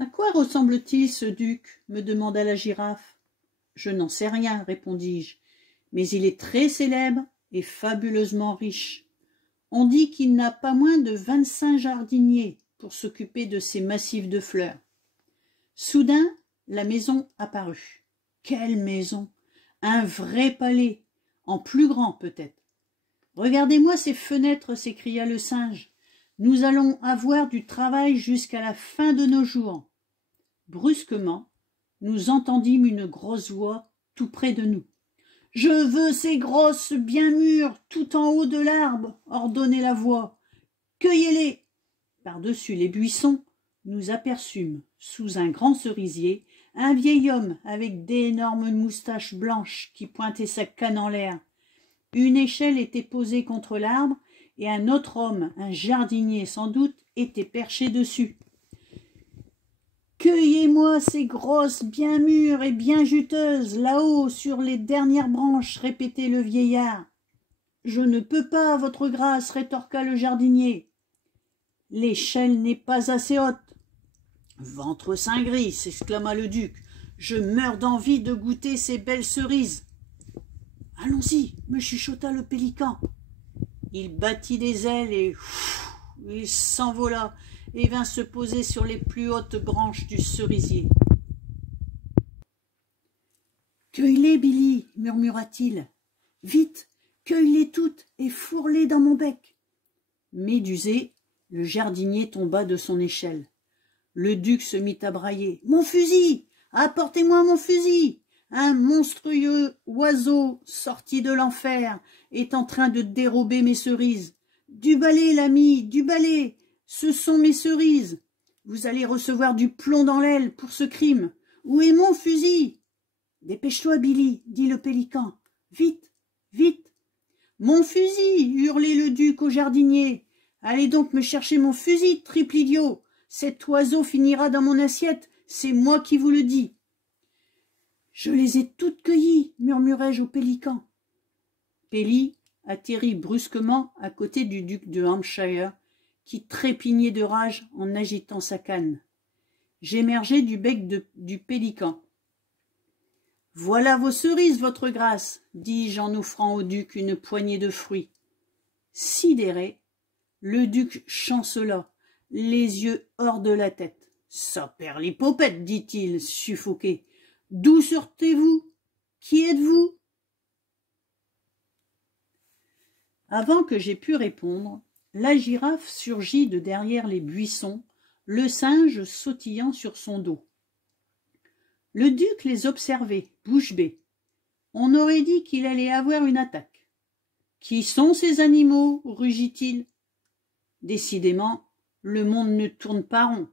À quoi ressemble-t-il ce duc? Me demanda la girafe. Je n'en sais rien, répondis-je, mais il est très célèbre et fabuleusement riche. On dit qu'il n'a pas moins de 25 jardiniers pour s'occuper de ces massifs de fleurs. Soudain, la maison apparut. Quelle maison! Un vrai palais, en plus grand peut-être. Regardez-moi ces fenêtres, s'écria le singe. Nous allons avoir du travail jusqu'à la fin de nos jours. Brusquement, nous entendîmes une grosse voix tout près de nous. « Je veux ces grosses bien mûres, tout en haut de l'arbre, » ordonnait la voix. « Cueillez-les » Par-dessus les buissons, nous aperçûmes, sous un grand cerisier, un vieil homme avec d'énormes moustaches blanches qui pointait sa canne en l'air. Une échelle était posée contre l'arbre et un autre homme, un jardinier sans doute, était perché dessus. « Cueillez-moi ces grosses bien mûres et bien juteuses, là-haut sur les dernières branches, » répétait le vieillard. « Je ne peux pas, votre grâce, » rétorqua le jardinier. « L'échelle n'est pas assez haute. »« Ventre saint gris, » s'exclama le duc, « je meurs d'envie de goûter ces belles cerises. »« Allons-y, » me chuchota le pélican. Il battit des ailes et il s'envola et vint se poser sur les plus hautes branches du cerisier. « Cueille-les, Billy, » murmura-t-il. « Vite, cueille-les toutes et fourre-les dans mon bec. » Médusé, le jardinier tomba de son échelle. Le duc se mit à brailler. « Mon fusil! Apportez-moi mon fusil! Un monstrueux oiseau sorti de l'enfer est en train de dérober mes cerises. Du balai, l'ami, du balai! Ce sont mes cerises. Vous allez recevoir du plomb dans l'aile pour ce crime. Où est mon fusil? »« Dépêche-toi, Billy, » dit le pélican. « Vite, vite !»« Mon fusil !» hurlait le duc au jardinier. « Allez donc me chercher mon fusil, triple idiot. Cet oiseau finira dans mon assiette, c'est moi qui vous le dis. »« Je les ai toutes cueillies, » murmurai-je au pélican. Péli atterrit brusquement à côté du duc de Hampshire, qui trépignait de rage en agitant sa canne. J'émergeai du bec du pélican. « Voilà vos cerises, votre grâce, » dis-je en offrant au duc une poignée de fruits. Sidéré, le duc chancela, les yeux hors de la tête. « Saperlipopette, » dit-il, suffoqué. « D'où sortez-vous? Qui êtes-vous » Avant que j'aie pu répondre, la girafe surgit de derrière les buissons, le singe sautillant sur son dos. Le duc les observait, bouche bée. On aurait dit qu'il allait avoir une attaque. « Qui sont ces animaux ?» rugit-il. Décidément, le monde ne tourne pas rond.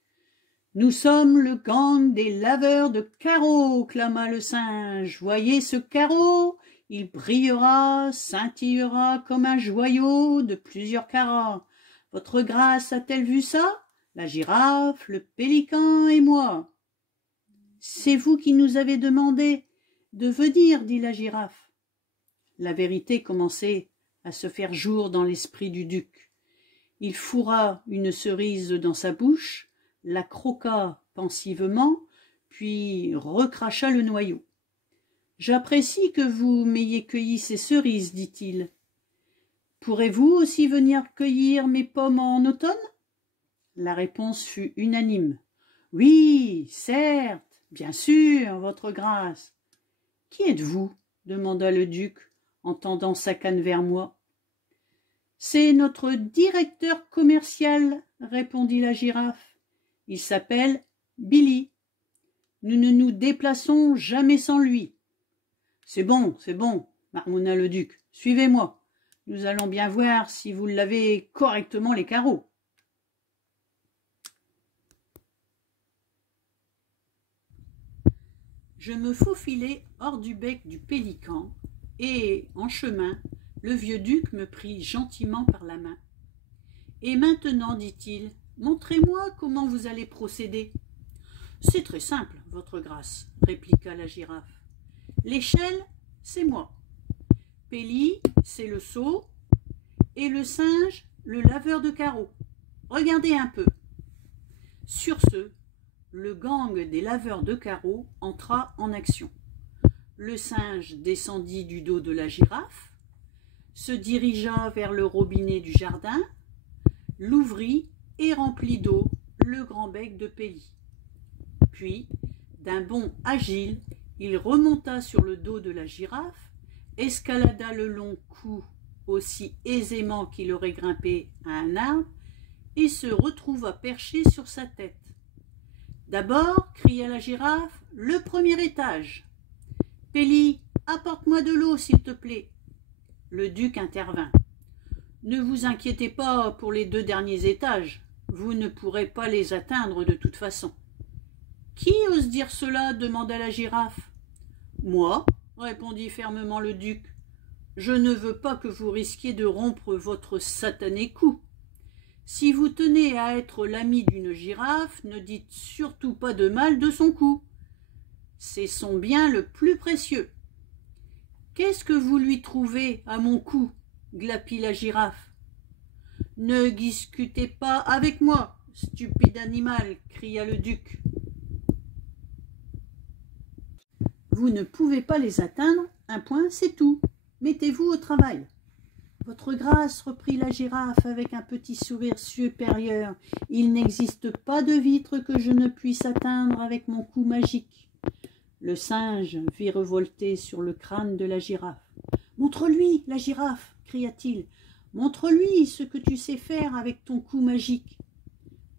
« Nous sommes le gang des laveurs de carreaux, » clama le singe. « Voyez ce carreau? Il brillera, scintillera comme un joyau de plusieurs carats. Votre grâce a-t-elle vu ça? La girafe, le pélican et moi. »« C'est vous qui nous avez demandé de venir, » dit la girafe. La vérité commençait à se faire jour dans l'esprit du duc. Il fourra une cerise dans sa bouche, la croqua pensivement, puis recracha le noyau. « J'apprécie que vous m'ayez cueilli ces cerises, dit-il. Pourrez-vous aussi venir cueillir mes pommes en automne? » La réponse fut unanime. « Oui, certes, bien sûr, votre grâce. »« Qui êtes-vous » demanda le duc en tendant sa canne vers moi. « C'est notre directeur commercial, » répondit la girafe. « Il s'appelle Billy. Nous ne nous déplaçons jamais sans lui. »« C'est bon, marmonna le duc. « Suivez-moi. Nous allons bien voir si vous lavez correctement les carreaux. » Je me faufilai hors du bec du pélican et, en chemin, le vieux duc me prit gentiment par la main. « Et maintenant, dit-il, montrez-moi comment vous allez procéder. »« C'est très simple, votre grâce, » répliqua la girafe. « L'échelle, c'est moi. Péli, c'est le seau, et le singe, le laveur de carreaux. Regardez un peu. » Sur ce, le gang des laveurs de carreaux entra en action. Le singe descendit du dos de la girafe, se dirigea vers le robinet du jardin, l'ouvrit et remplit d'eau le grand bec de Pélie. Puis, d'un bond agile, il remonta sur le dos de la girafe, escalada le long cou aussi aisément qu'il aurait grimpé à un arbre et se retrouva perché sur sa tête. « D'abord, cria la girafe, le premier étage. Pélie, apporte-moi de l'eau, s'il te plaît. » Le duc intervint. « Ne vous inquiétez pas pour les 2 derniers étages, vous ne pourrez pas les atteindre de toute façon. »« Qui ose dire cela » demanda la girafe. « Moi, » répondit fermement le duc. « Je ne veux pas que vous risquiez de rompre votre satané cou. Si vous tenez à être l'ami d'une girafe, ne dites surtout pas de mal de son cou. C'est son bien le plus précieux. »« Qu'est-ce que vous lui trouvez à mon cou ?» glapit la girafe. « Ne discutez pas avec moi, stupide animal » cria le duc. « Vous ne pouvez pas les atteindre, un point, c'est tout. Mettez-vous au travail. » « Votre grâce, reprit la girafe avec un petit sourire supérieur, il n'existe pas de vitre que je ne puisse atteindre avec mon coup magique. » Le singe virevoltait sur le crâne de la girafe. « Montre-lui, la girafe !» cria-t-il. « Montre-lui ce que tu sais faire avec ton coup magique. »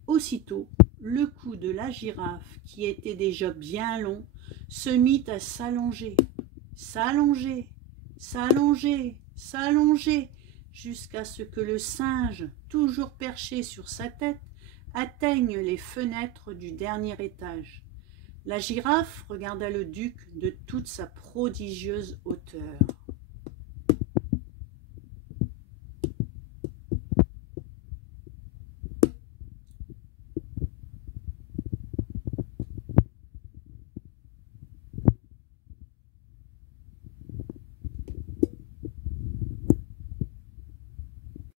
Aussitôt, le cou de la girafe, qui était déjà bien long, se mit à s'allonger, s'allonger, s'allonger, s'allonger, jusqu'à ce que le singe, toujours perché sur sa tête, atteigne les fenêtres du dernier étage. La girafe regarda le duc de toute sa prodigieuse hauteur.